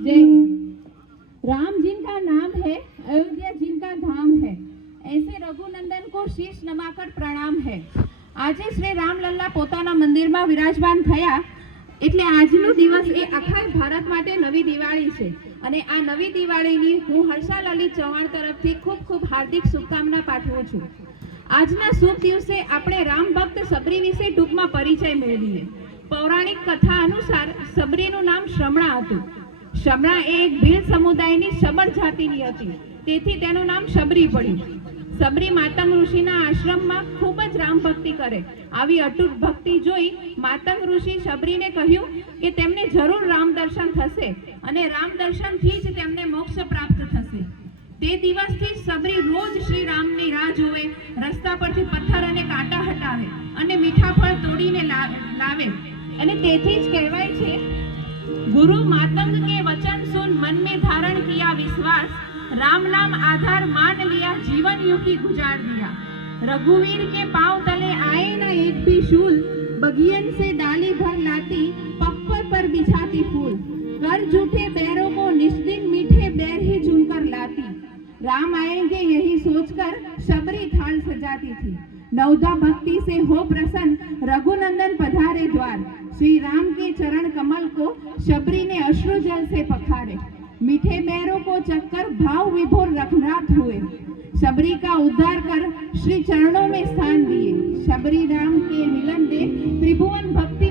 जय हिंद। राम जिनका नाम है, अयोध्या जिनका धाम है, ऐसे रघुनंदन को शीश नमाकर प्रणाम है। આજે શ્રી રામલલ્લા પોતાના મંદિરમાં વિરાજમાન થયા એટલે આજનો દિવસ એ આખા ભારત માટે નવી દિવાળી છે અને આ નવી દિવાળીની હું હર્ષા લલિત ચૌહાણ તરફથી ખૂબ ખૂબ હાર્દિક શુભકામના પાઠવું છું। આજના શુભ દિવસે આપણે રામ ભક્ત સબરી વિશે ટૂંકમાં પરિચય મેળવીએ। પૌરાણિક કથા અનુસાર સબરીનું નામ શ્રમણા હતું। શ્રમણા એ એક ભીલ સમુદાયની શબર જાતિની હતી, તેથી તેનું નામ શબરી પડ્યું। સબરી માતંગ ઋષિના આશ્રમમાં ખૂબ જ રામ ભક્તિ કરે। આવી અટૂટ ભક્તિ જોઈ માતંગ ઋષિ શબરીને કહ્યું કે તેમને જરૂર રામ દર્શન થશે અને રામ દર્શનથી જ તેમને મોક્ષ પ્રાપ્ત થશે। તે દિવસથી સબરી રોજ શ્રી રામની રાહ જોવે, રસ્તા પરથી પથ્થર અને કાંટા હટાવે અને મીઠા ફળ તોડીને લાવે અને તેથી જ કહેવાય છે, ગુરુ मातंग के वचन सुन मन में धारण किया विश्वास, राम नाम आधार मान लिया जीवन युगी गुजार दिया। रघुवीर के पांव तले आए ना एक भी शूल, बगियन से डाली भर लाती पप्पर पर बिछाती फूल, कर झूठे बैरों को निष्दिन मीठे बैर ही चुनकर लाती। राम आएंगे यही सोचकर शबरी थाल सजाती थी। नवदा भक्ति से हो प्रसन्न रघुनंदन पधारे द्वार, श्री राम के चरण कमल को शबरी ने अश्रु जल से पखारे। मीठे बैरों को चक्कर भाव विभोर रघुनाथ हुए, शबरी का उद्धार कर श्री चरणों में स्थान दिए। शबरी राम के मिलन दे त्रिभुवन भक्ति